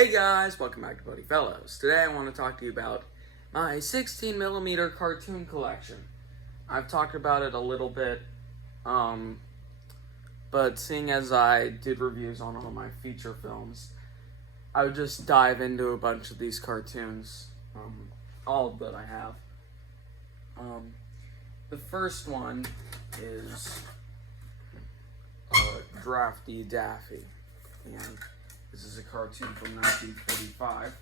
Hey guys, welcome back to Buddy Fellows. Today I want to talk to you about my 16mm cartoon collection. I've talked about it a little bit, but seeing as I did reviews on all my feature films, I would just dive into a bunch of these cartoons, all that I have. The first one is Drafty Daffy, and this is a cartoon from 1945.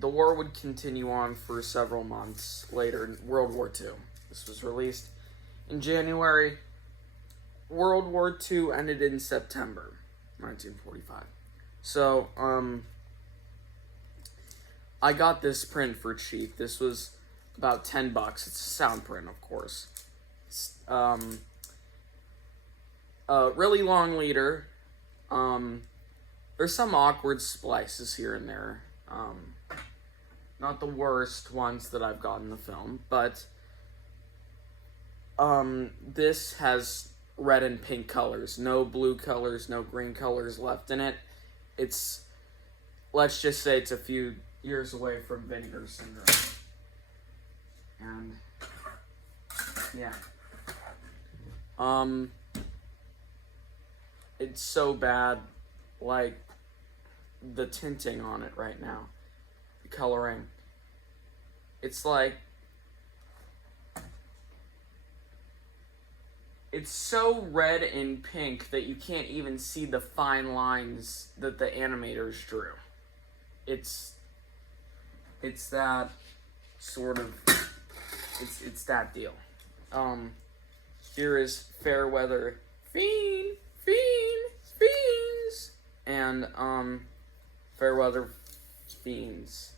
The war would continue on for several months later in World War II. This was released in January. World War II ended in September 1945. So, I got this print for cheap. This was about $10. It's a sound print, of course. It's, really long leader. There's some awkward splices here and there. Not the worst ones that I've got in the film, but this has red and pink colors. No blue colors, no green colors left in it. It's, let's just say it's a few years away from Vinegar Syndrome. And, yeah. It's so bad, like, the tinting on it right now, the coloring. It's like, it's so red and pink that you can't even see the fine lines that the animators drew. It's that sort of, it's that deal. Here is Fairweather Fiends, and, Fairweather Fiends,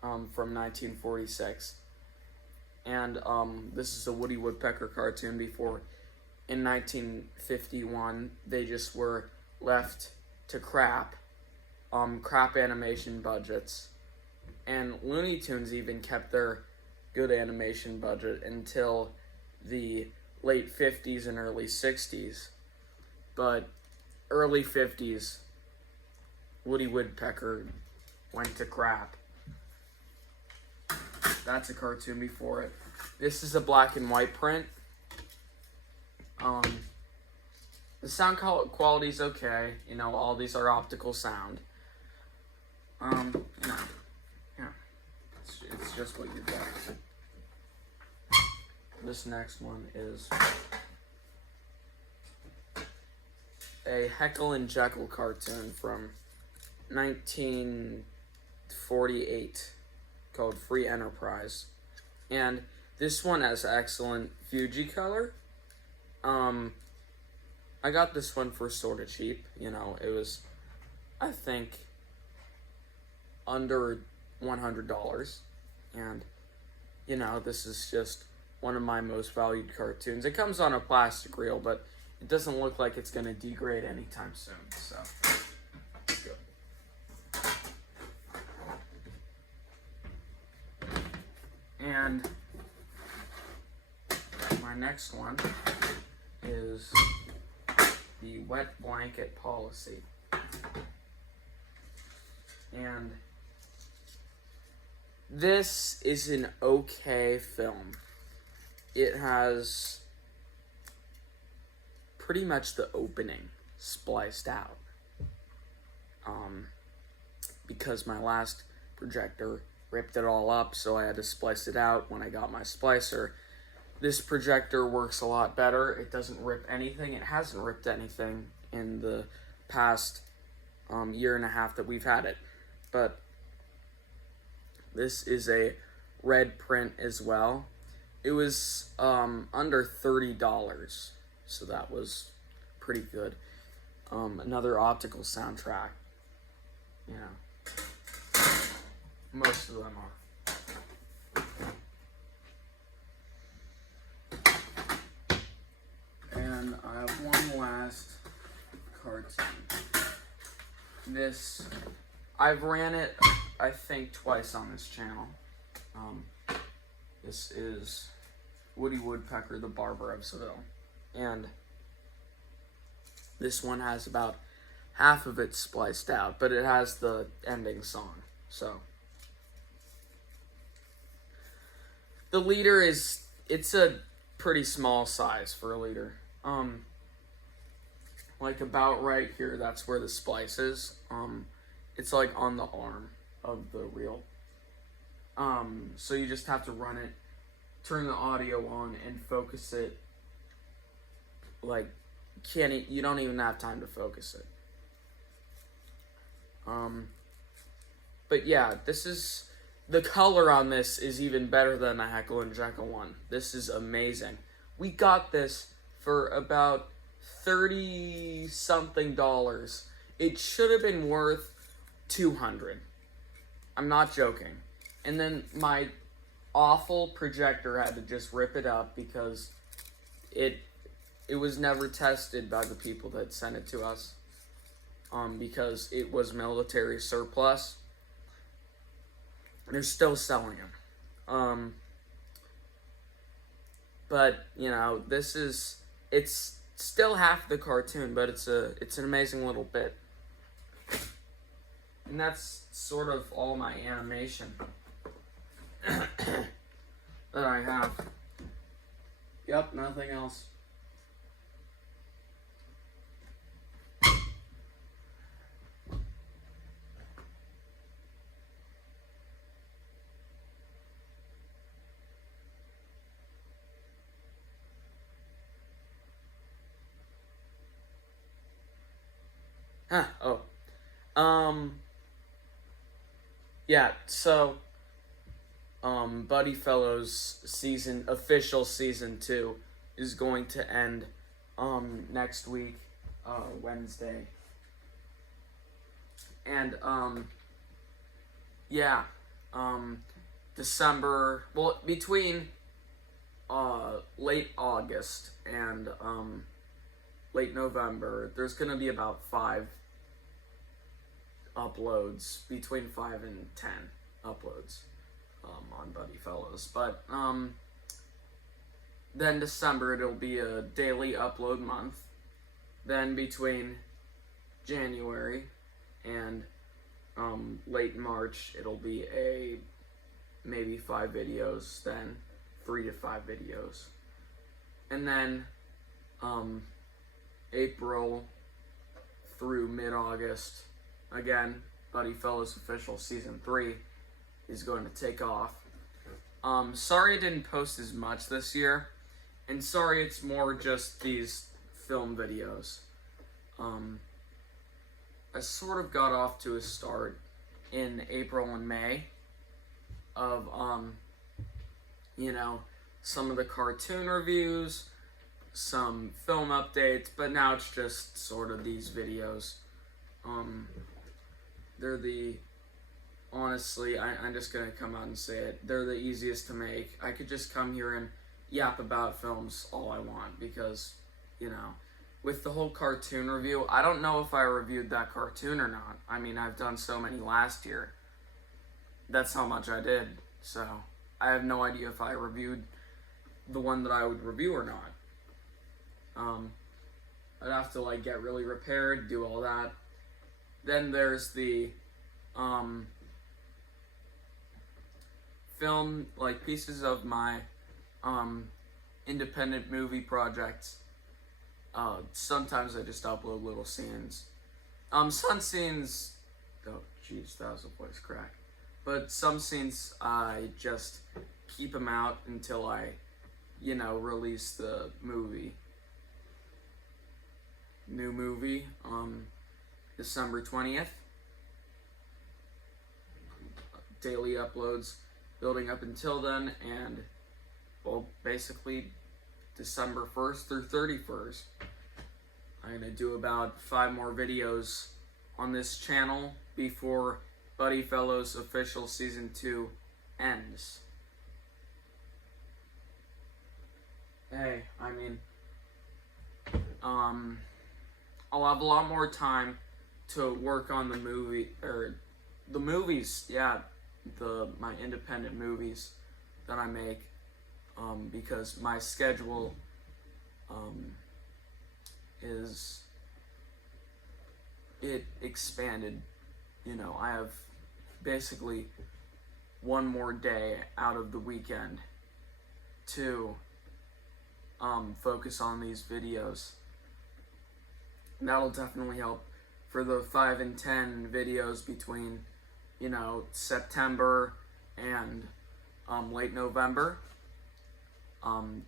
from 1946. And, this is a Woody Woodpecker cartoon before, in 1951, they just were left to crap animation budgets. And Looney Tunes even kept their good animation budget until the late 50s and early 60s. But early 50s, Woody Woodpecker went to crap. That's a cartoon before it. This is a black and white print. The sound quality's okay. You know, all these are optical sound. Yeah. It's just what you get. This next one is a Heckle and Jekyll cartoon from 1948 called Free Enterprise. And this one has excellent Fuji color. I got this one for sort of cheap. You know, it was, I think, under $100. And, you know, this is just one of my most valued cartoons. It comes on a plastic reel, but it doesn't look like it's going to degrade anytime soon, so it's good. And my next one is the Wet Blanket Policy. And this is an okay film. It has pretty much the opening spliced out. Because my last projector ripped it all up, so I had to splice it out when I got my splicer. This projector works a lot better. It doesn't rip anything. It hasn't ripped anything in the past year and a half that we've had it. But this is a red print as well. It was under $30, so that was pretty good. Another optical soundtrack. You know, most of them are. And I have one last cartoon. This, I've ran it, I think, twice on this channel. This is Woody Woodpecker, the Barber of Seville. And this one has about half of it's spliced out, but it has the ending song. So the leader it's a pretty small size for a leader. Like about right here, that's where the splice is. It's like on the arm of the reel. So you just have to run it, turn the audio on, and focus it. Like, you don't even have time to focus it. But yeah, the color on this is even better than the Heckle & Jekyll one. This is amazing. We got this for about $30 something. It should have been worth $200. I'm not joking. And then my awful projector had to just rip it up because it was never tested by the people that sent it to us. Because it was military surplus. They're still selling them. But, you know, it's still half the cartoon, but it's an amazing little bit. And that's sort of all my animation that I have. Yep, nothing else. Yeah, so, Buddy Fellows official season 2 is going to end, next week, Wednesday. And, yeah, December, well, between, late August and, late November, there's gonna be about 5 uploads, between 5 and 10 uploads, on Buddy Fellows. But, then December, it'll be a daily upload month. Then between January and, late March, it'll be maybe 5 videos, then 3 to 5 videos. And then, April through mid-August, again, Buddy Fellows official season 3 is going to take off. Sorry I didn't post as much this year, and sorry it's more just these film videos. I sort of got off to a start in April and May of, you know, some of the cartoon reviews, some film updates, but now it's just sort of these videos. They're honestly, I'm just gonna come out and say it, they're the easiest to make. I could just come here and yap about films all I want because, you know, with the whole cartoon review, I don't know if I reviewed that cartoon or not. I mean, I've done so many last year. That's how much I did. So, I have no idea if I reviewed the one that I would review or not. I'd have to, like, get really repaired, do all that. Then there's the, film, like, pieces of my, independent movie projects. Sometimes I just upload little scenes. Some scenes, oh jeez, that was a voice crack. But some scenes I just keep them out until I, you know, release the movie. New movie, December 20th. Daily uploads building up until then, and, well, basically December 1st through 31st. I'm going to do about 5 more videos on this channel before Buddy Fellows official season 2 ends. Hey, I mean, I'll have a lot more time to work on the movies, yeah, my independent movies that I make, because my schedule, it expanded. You know, I have basically one more day out of the weekend to focus on these videos. And that'll definitely help for the 5 and 10 videos between, you know, September and late November.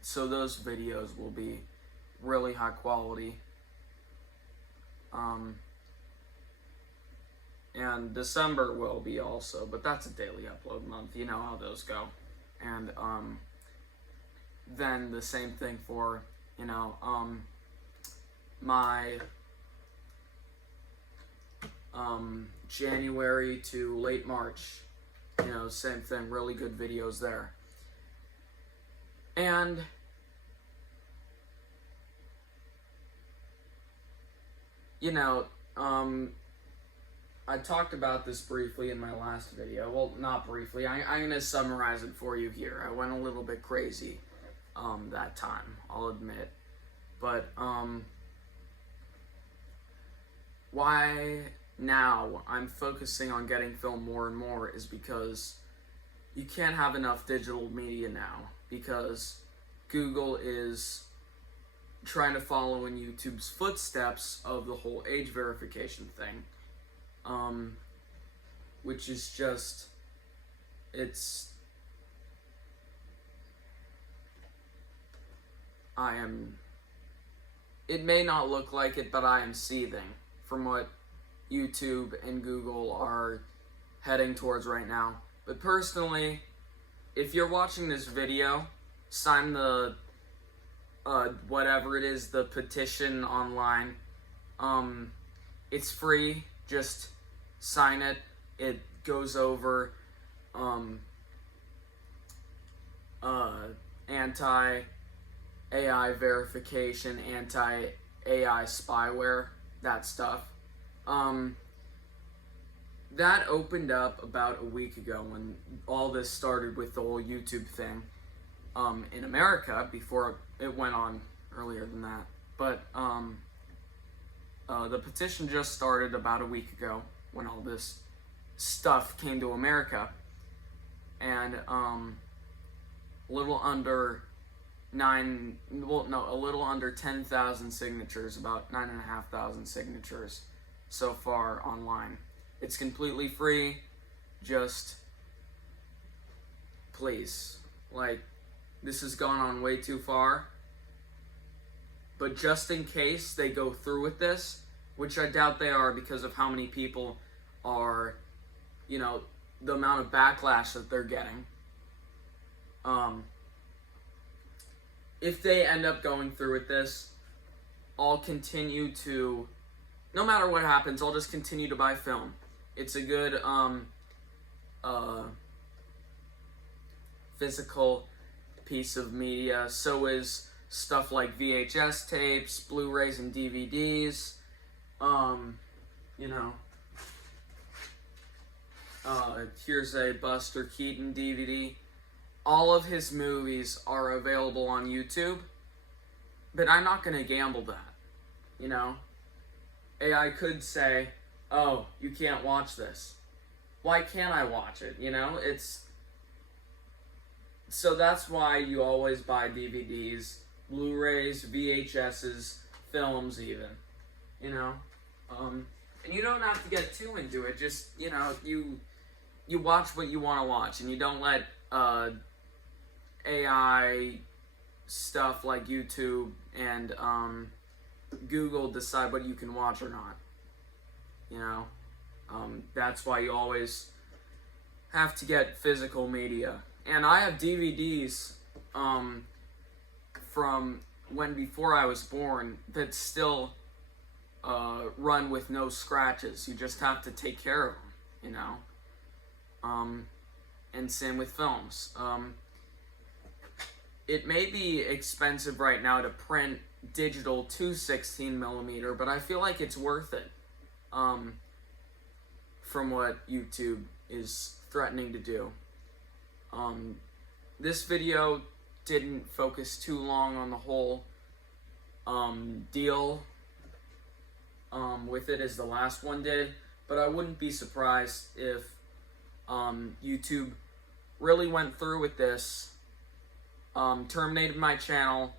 So those videos will be really high quality. And December will be also, but that's a daily upload month. You know how those go. And then the same thing for, you know, my January to late March. You know, same thing, really good videos there. And you know, I talked about this briefly in my last video. Well, not briefly. I'm going to summarize it for you here. I went a little bit crazy that time, I'll admit. But why now I'm focusing on getting film more and more is because you can't have enough digital media now, because Google is trying to follow in YouTube's footsteps of the whole age verification thing. Which is just, it may not look like it, but I am seething from what YouTube and Google are heading towards right now. But personally, if you're watching this video, sign the, whatever it is, the petition online. It's free, just sign it. It goes over anti-AI verification, anti-AI spyware, that stuff. That opened up about a week ago when all this started with the whole YouTube thing in America, before it went on earlier than that. But the petition just started about a week ago when all this stuff came to America, and a little under 10,000 signatures, about 9,500 signatures so far online. It's completely free. Just please, like, this has gone on way too far. But just in case they go through with this, which I doubt they are because of how many people are, you know, the amount of backlash that they're getting. If they end up going through with this, I'll continue to, no matter what happens, I'll just continue to buy film. It's a good physical piece of media. So is stuff like VHS tapes, Blu-rays, and DVDs. You know, here's a Buster Keaton DVD. All of his movies are available on YouTube, but I'm not going to gamble that, you know? AI could say, oh, you can't watch this. Why can't I watch it, you know? So that's why you always buy DVDs, Blu-rays, VHSs, films even, you know? And you don't have to get too into it, just, you know, you watch what you want to watch, and you don't let, AI stuff like YouTube and Google decide what you can watch or not. You know, that's why you always have to get physical media. And I have DVDs from when before I was born that still run with no scratches. You just have to take care of them, you know. And same with films. It may be expensive right now to print digital to 16mm, but I feel like it's worth it, from what YouTube is threatening to do. This video didn't focus too long on the whole deal with it as the last one did, but I wouldn't be surprised if YouTube really went through with this, terminated my channel,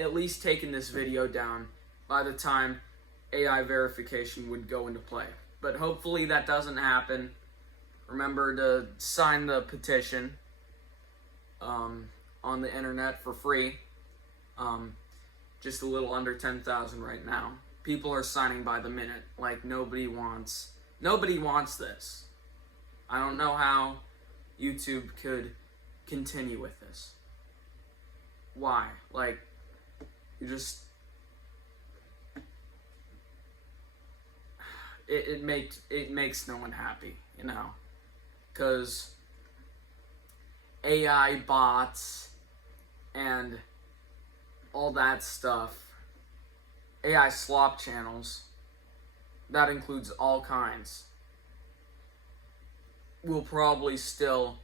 at least taking this video down by the time AI verification would go into play. But hopefully that doesn't happen. Remember to sign the petition on the internet for free. Just a little under 10,000 right now. People are signing by the minute. Like, nobody wants this. I don't know how YouTube could continue with this. Why? Like, you just... It makes no one happy, you know? Because AI bots and all that stuff, AI slop channels, that includes all kinds, will probably still,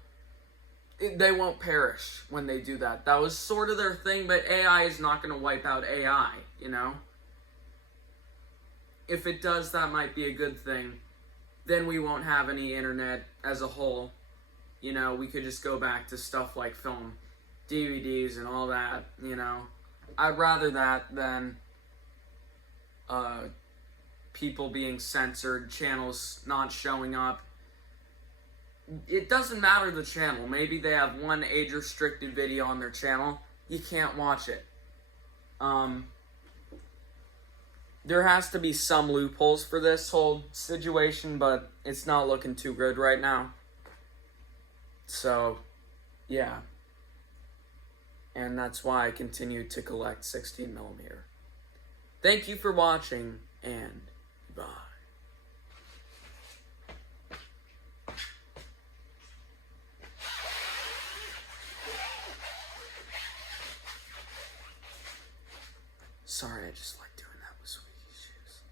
they won't perish when they do that. That was sort of their thing, but AI is not going to wipe out AI, you know? If it does, that might be a good thing. Then we won't have any internet as a whole. You know, we could just go back to stuff like film, DVDs and all that, you know. I'd rather that than people being censored, channels not showing up. It doesn't matter the channel. Maybe they have one age-restricted video on their channel. You can't watch it. There has to be some loopholes for this whole situation, but it's not looking too good right now. So, yeah. And that's why I continue to collect 16mm. Thank you for watching, and bye. Sorry, I just like doing that with squeaky shoes.